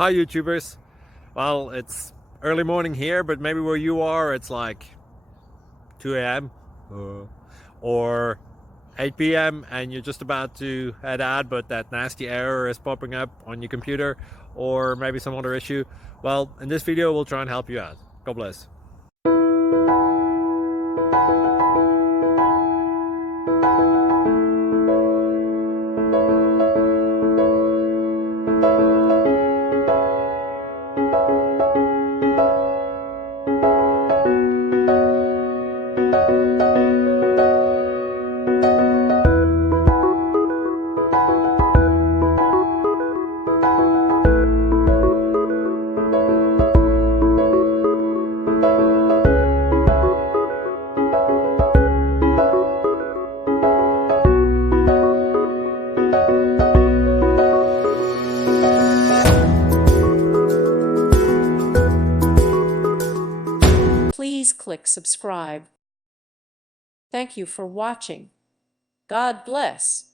Hi YouTubers. Well, it's early morning here, but maybe where you are it's like 2 a.m. or 8 p.m. and you're just about to head out, but that nasty error is popping up on your computer, or maybe some other issue. Well, in this video we'll try and help you out. God bless. Please click subscribe. Thank you for watching. God bless.